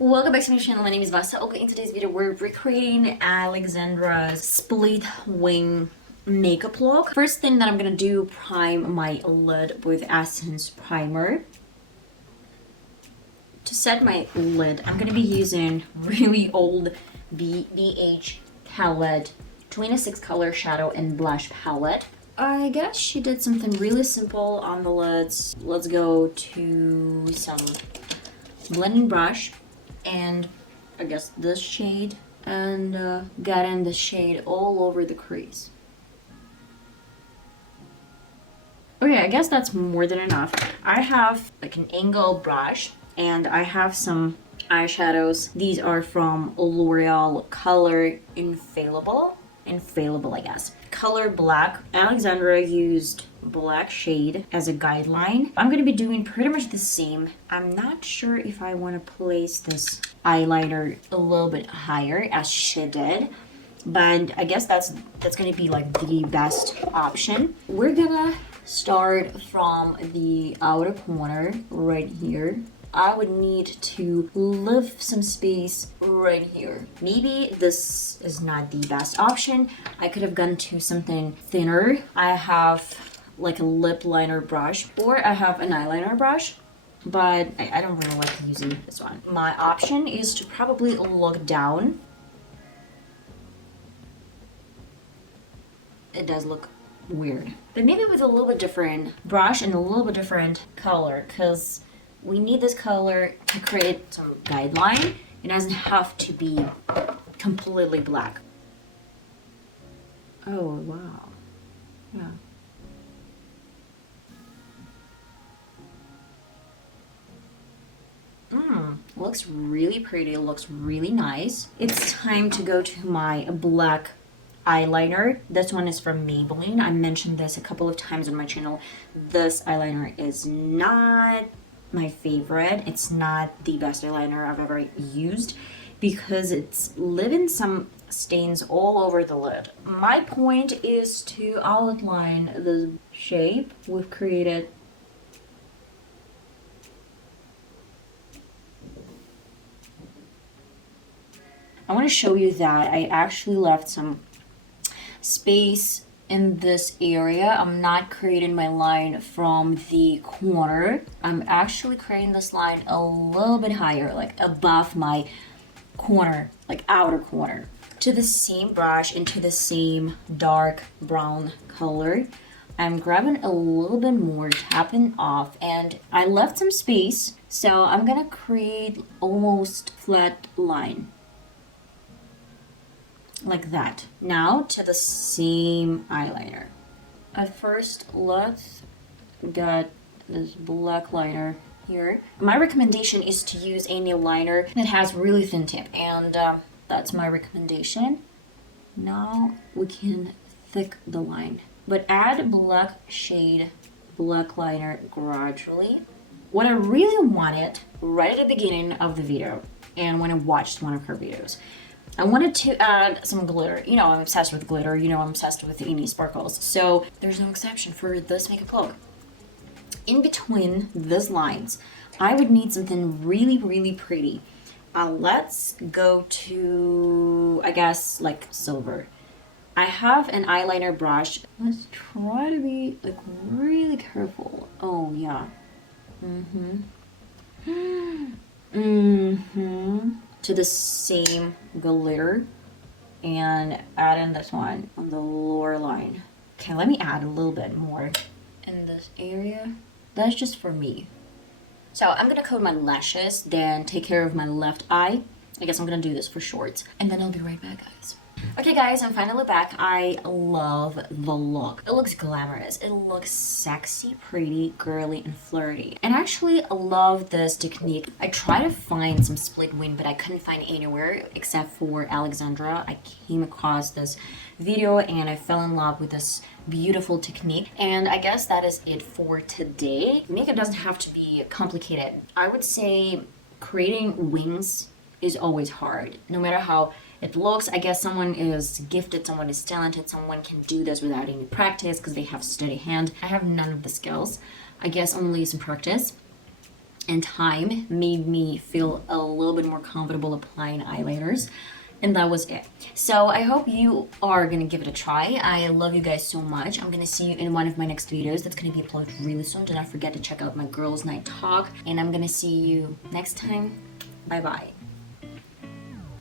Welcome back to my channel. My name is VassaOlga. In today's video, we're recreating Alexandra's split wing makeup look. First thing that I'm gonna do, prime my lid with Essence Primer. To set my lid, I'm gonna be using really old BH palette, 26 color shadow and blush palette. I guess she did something really simple on the lids. Let's go to some blending brush and I guess this shade, and got in the shade all over the crease. Okay, I guess that's more than enough. I have like an angle brush and I have some eyeshadows. These are from L'Oreal Color Infallible, I guess. Color black. Alexandra used black shade as a guideline. I'm gonna be doing pretty much the same. I'm not sure if I want to place this eyeliner a little bit higher as she did, but I guess that's gonna be like the best option. We're gonna start from the outer corner right here. I would need to leave some space right here. Maybe this is not the best option. I could have gone to something thinner. I have like a lip liner brush, or I have an eyeliner brush, but I don't really like using this one. My option is to probably look down. It does look weird, but maybe with a little bit different brush and a little bit different color, because we need this color to create some guideline. It doesn't have to be completely black. Oh, wow. Yeah. Looks really pretty, looks really nice. It's time to go to my black eyeliner. This one is from Maybelline. I mentioned this a couple of times on my channel. This eyeliner is not my favorite. It's not the best eyeliner I've ever used because it's leaving some stains all over the lid. My point is to outline the shape we've created. I want to show you that I actually left some space in this area. I'm not creating my line from the corner. I'm actually creating this line a little bit higher, like above my corner, like outer corner. To the same brush and to the same dark brown color, I'm grabbing a little bit more, tapping off, and I left some space, so I'm gonna create almost flat line. Like that. Now to the same eyeliner. At first, let's get this black liner here. My recommendation is to use a nail liner that has really thin tip, and that's my recommendation. Now we can thick the line, but add black shade, black liner gradually. What I really wanted right at the beginning of the video, and when I watched one of her videos, I wanted to add some glitter. You know, I'm obsessed with glitter. You know, I'm obsessed with any sparkles. So there's no exception for this makeup look. In between these lines, I would need something really, really pretty. Let's go to, I guess, like silver. I have an eyeliner brush. Let's try to be like really careful. Oh, yeah. To the same glitter and add in this one on the lower line. Okay, let me add a little bit more in this area. That's just for me. So I'm gonna coat my lashes, then take care of my left eye. I guess I'm gonna do this for shorts, and then I'll be right back, guys. Okay guys, I'm finally back. I love the look. It looks glamorous. It looks sexy, pretty, girly, and flirty. And actually, I love this technique. I tried to find some split wing, but I couldn't find anywhere except for Alexandra. I came across this video and I fell in love with this beautiful technique. And I guess that is it for today. Makeup doesn't have to be complicated. I would say creating wings is always hard, no matter how it looks. I guess someone is gifted, someone is talented, someone can do this without any practice because they have steady hand. I have none of the skills. I guess only some practice. and time made me feel a little bit more comfortable applying eyeliners. And that was it. So I hope you are gonna give it a try. I love you guys so much. I'm gonna see you in one of my next videos that's gonna be uploaded really soon. Do not forget to check out my girls night talk, and I'm gonna see you next time. Bye bye.